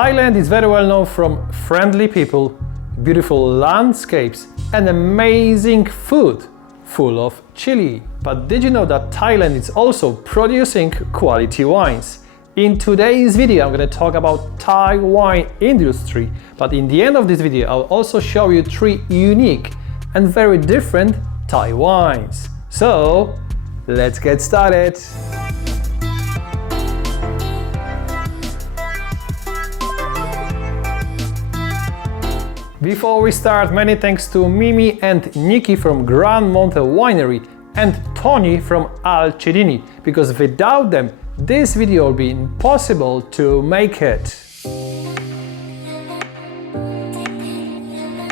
Thailand is very well known from friendly people, beautiful landscapes and amazing food full of chili. But did you know that Thailand is also producing quality wines? In today's video I'm going to talk about Thai wine industry, but in the end of this video I'll also show you 3 unique and very different Thai wines. So let's get started! Before we start, many thanks to Mimi and Nikki from GranMonte Winery and Tony from Alcidini, because without them this video would be impossible to make it.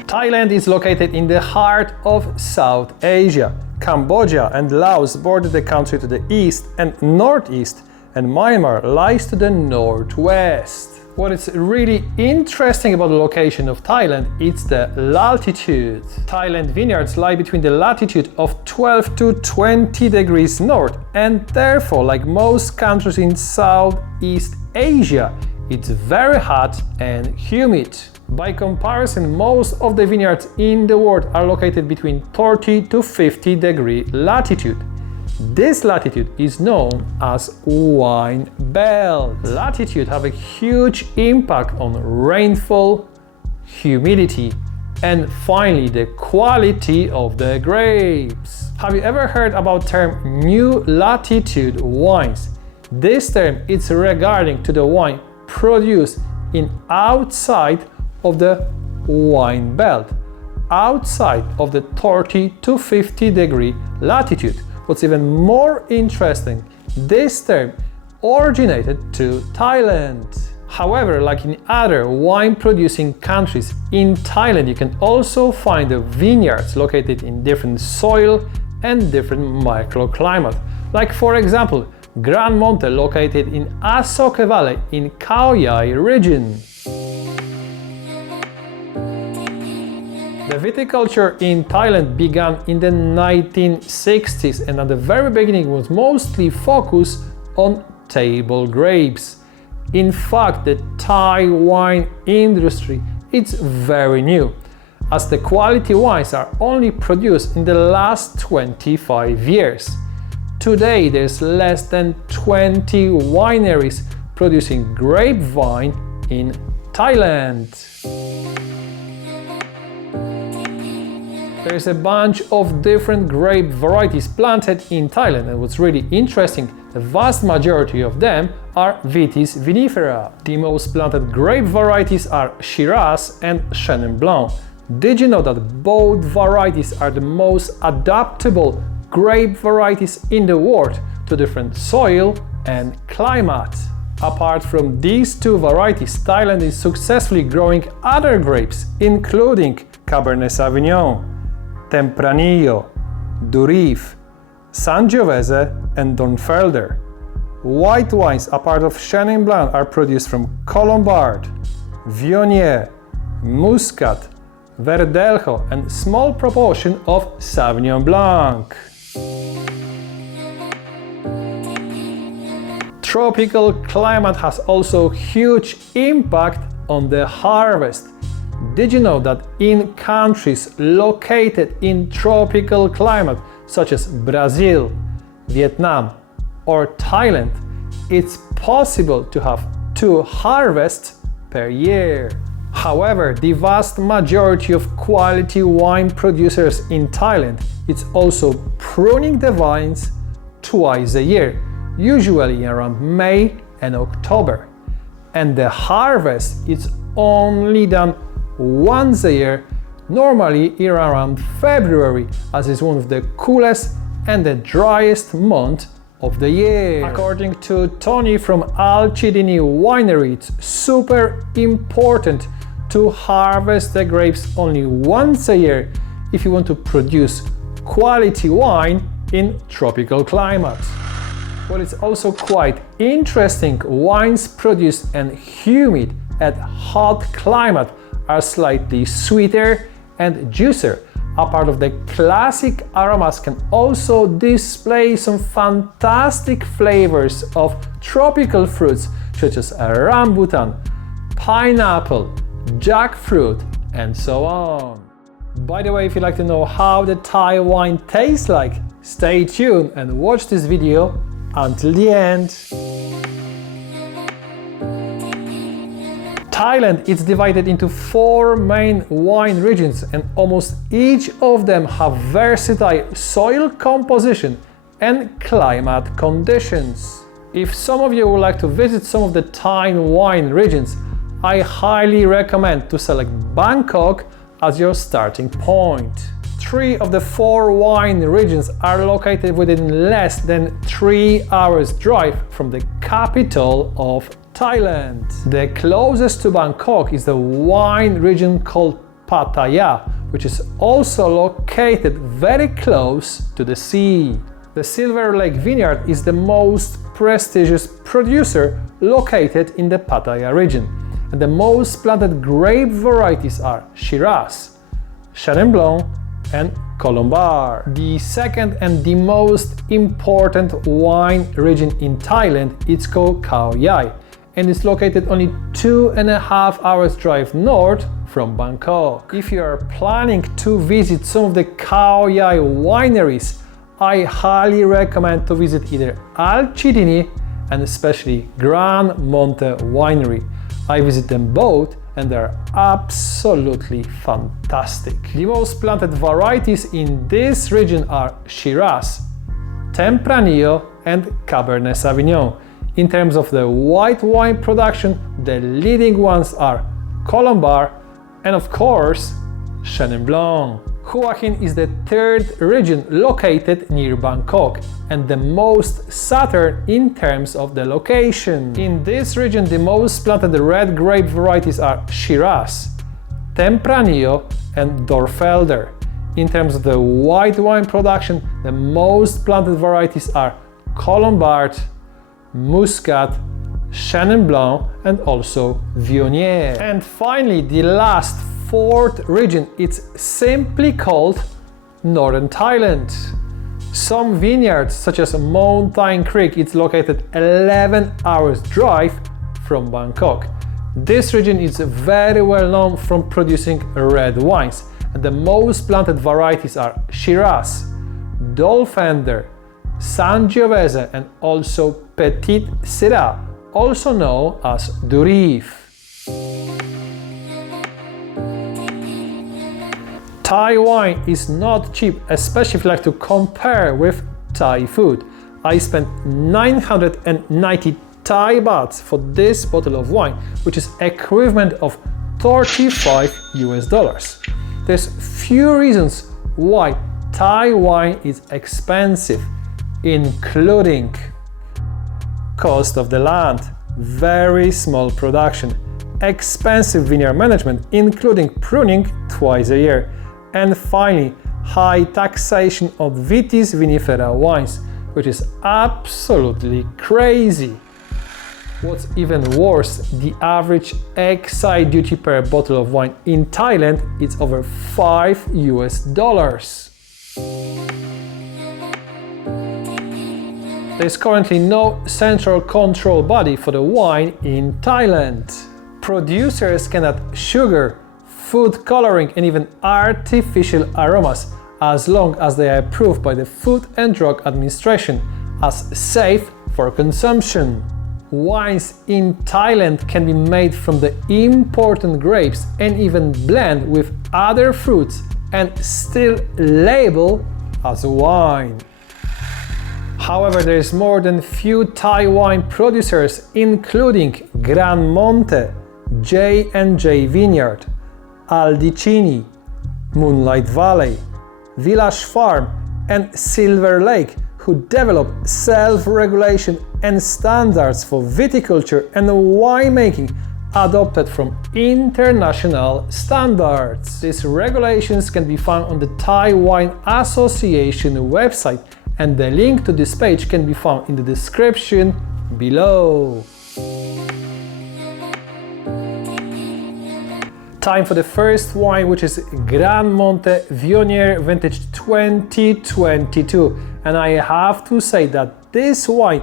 Thailand is located in the heart of South Asia. Cambodia and Laos border the country to the east and northeast, and Myanmar lies to the northwest. What is really interesting about the location of Thailand is the latitude. Thailand vineyards lie between the latitude of 12 to 20 degrees north, and therefore, like most countries in Southeast Asia, it's very hot and humid. By comparison, most of the vineyards in the world are located between 30 to 50 degree latitude. This latitude is known as wine belt. Latitude have a huge impact on rainfall, humidity, and finally the quality of the grapes. Have you ever heard about the term new latitude wines? This term is regarding to the wine produced in outside of the wine belt, outside of the 30 to 50 degree latitude. What's even more interesting, this term originated to Thailand. However, like in other wine-producing countries, in Thailand you can also find the vineyards located in different soil and different microclimate. Like for example, GranMonte located in Asoke Valley in Khao Yai region. The viticulture in Thailand began in the 1960s and at the very beginning was mostly focused on table grapes. In fact, the Thai wine industry is very new, as the quality wines are only produced in the last 25 years. Today there's less than 20 wineries producing grape wine in Thailand. There's a bunch of different grape varieties planted in Thailand, and what's really interesting, the vast majority of them are Vitis vinifera. The most planted grape varieties are Shiraz and Chenin Blanc. Did you know that both varieties are the most adaptable grape varieties in the world to different soil and climate? Apart from these 2 varieties, Thailand is successfully growing other grapes, including Cabernet Sauvignon, Tempranillo, Durif, Sangiovese and Dornfelder. White wines, a part of Chenin Blanc, are produced from Colombard, Viognier, Muscat, Verdelho and small proportion of Sauvignon Blanc. Tropical climate has also huge impact on the harvest. Did you know that in countries located in tropical climate such as Brazil, Vietnam or Thailand, it's possible to have 2 harvests per year? However, the vast majority of quality wine producers in Thailand is also pruning the vines twice a year, usually around May and October. And the harvest is only done once a year, normally around February, as is one of the coolest and the driest month of the year. According to Tony from Alcidini Winery, it's super important to harvest the grapes only once a year if you want to produce quality wine in tropical climate. Well, it's also quite interesting, wines produced in humid and hot climate are slightly sweeter and juicier. A part of the classic aromas can also display some fantastic flavors of tropical fruits such as rambutan, pineapple, jackfruit, and so on. By the way, if you'd like to know how the Thai wine tastes like, stay tuned and watch this video until the end. Thailand is divided into 4 main wine regions, and almost each of them have versatile soil composition and climate conditions. If some of you would like to visit some of the Thai wine regions, I highly recommend to select Bangkok as your starting point. 3 of the 4 wine regions are located within less than 3 hours drive from the capital of Thailand. The closest to Bangkok is the wine region called Pattaya, which is also located very close to the sea. The Silverlake Vineyard is the most prestigious producer located in the Pattaya region, and the most planted grape varieties are Shiraz, Chenin Blanc, and Colombard. The second and the most important wine region in Thailand is called Khao Yai, and it's located only 2.5 hours drive north from Bangkok. If you are planning to visit some of the Khao Yai wineries, I highly recommend to visit either Alcidini and especially GranMonte winery. I visit them both and they're absolutely fantastic. The most planted varieties in this region are Shiraz, Tempranillo, and Cabernet Sauvignon. In terms of the white wine production, the leading ones are Colombard and of course Chenin Blanc. Hua Hin is the 3rd region located near Bangkok and the most southern in terms of the location. In this region, the most planted red grape varieties are Shiraz, Tempranillo, and Dornfelder. In terms of the white wine production, the most planted varieties are Colombard, Muscat, Chenin Blanc, and also Viognier. And finally, the last 4th region, it's simply called Northern Thailand. Some vineyards, such as Mountain Creek, it's located 11 hours drive from Bangkok. This region is very well known from producing red wines, and the most planted varieties are Shiraz, Dornfelder, Sangiovese, and also Petite Sirah, also known as Durif. Thai wine is not cheap, especially if you like to compare with Thai food. I spent 990 Thai bahts for this bottle of wine, which is equivalent of $35 US. There's few reasons why Thai wine is expensive, including cost of the land, very small production, expensive vineyard management, including pruning twice a year, and finally, high taxation of Vitis vinifera wines, which is absolutely crazy. What's even worse, the average excise duty per bottle of wine in Thailand is over $5 US. There is currently no central control body for the wine in Thailand. Producers can add sugar, food coloring, and even artificial aromas as long as they are approved by the Food and Drug Administration as safe for consumption. Wines in Thailand can be made from the important grapes and even blend with other fruits and still labeled as wine. However, there is more than few Thai wine producers, including GranMonte, J&J Vineyard, Alcidini, Moonlight Valley, Village Farm, and Silverlake, who develop self-regulation and standards for viticulture and winemaking adopted from international standards. These regulations can be found on the Thai Wine Association website, and the link to this page can be found in the description below. Time for the first wine, which is GranMonte Viognier Vintage 2022, and I have to say that this wine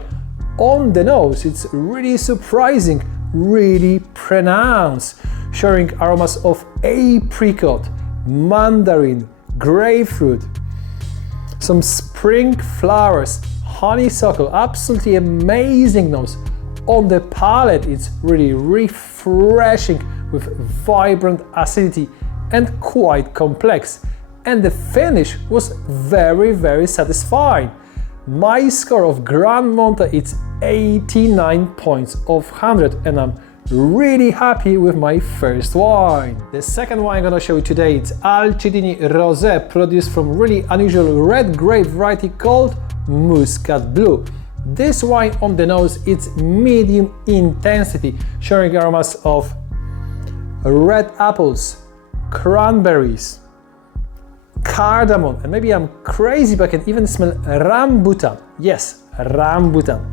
on the nose, it's really surprising really pronounced, showing aromas of apricot, mandarin, grapefruit, some spring flowers, honeysuckle, absolutely amazing notes. On the palate, it's really refreshing with vibrant acidity and quite complex. And the finish was very satisfying. My score of GranMonte is 89 points of 100, and I'm really happy with my first wine. The second wine I'm gonna show you today is Alcidini Rosé, produced from really unusual red grape variety called Muscat Blue. This wine on the nose, it's medium intensity, showing aromas of red apples, cranberries, cardamom, and maybe I'm crazy but I can even smell rambutan. Yes, rambutan.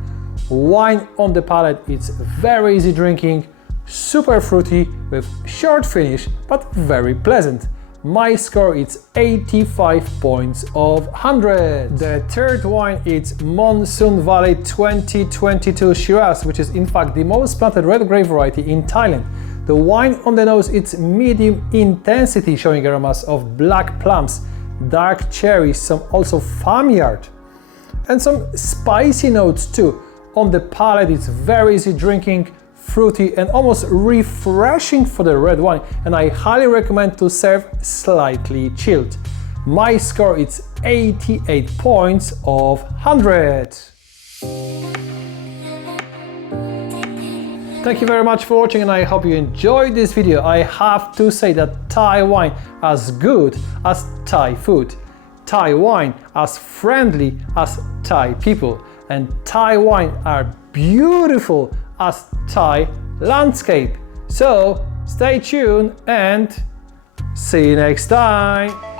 Wine on the palate, it's very easy drinking, super fruity with short finish but very pleasant. My score is 85 points of 100. The third wine is Monsoon Valley 2022 Shiraz, which is in fact the most planted red grape variety in Thailand. The wine on the nose, it's medium intensity, showing aromas of black plums, dark cherries, some also farmyard, and some spicy notes too. On the palate, it's very easy drinking, fruity and almost refreshing for the red wine, and I highly recommend to serve slightly chilled. My score is 88 points of 100. Thank you very much for watching, and I hope you enjoyed this video. I have to say that Thai wine as good as Thai food, Thai wine as friendly as Thai people, and Thai wine are beautiful as Thai landscape. So stay tuned and see you next time.